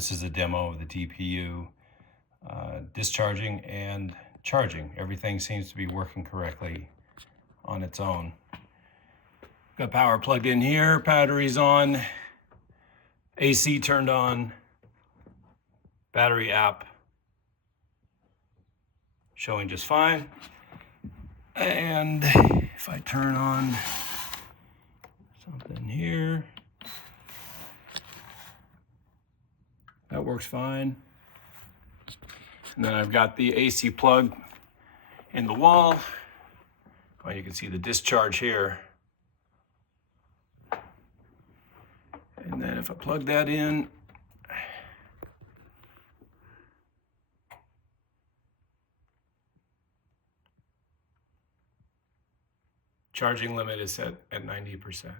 This is a demo of the DPU discharging and charging. Everything seems to be working correctly on its own. Got power plugged in here, batteries on, AC turned on, battery app showing just fine. And if I turn on something here, that works fine. And then I've got the AC plug in the wall. Well, you can see the discharge here. And then if I plug that in, charging limit is set at 90%.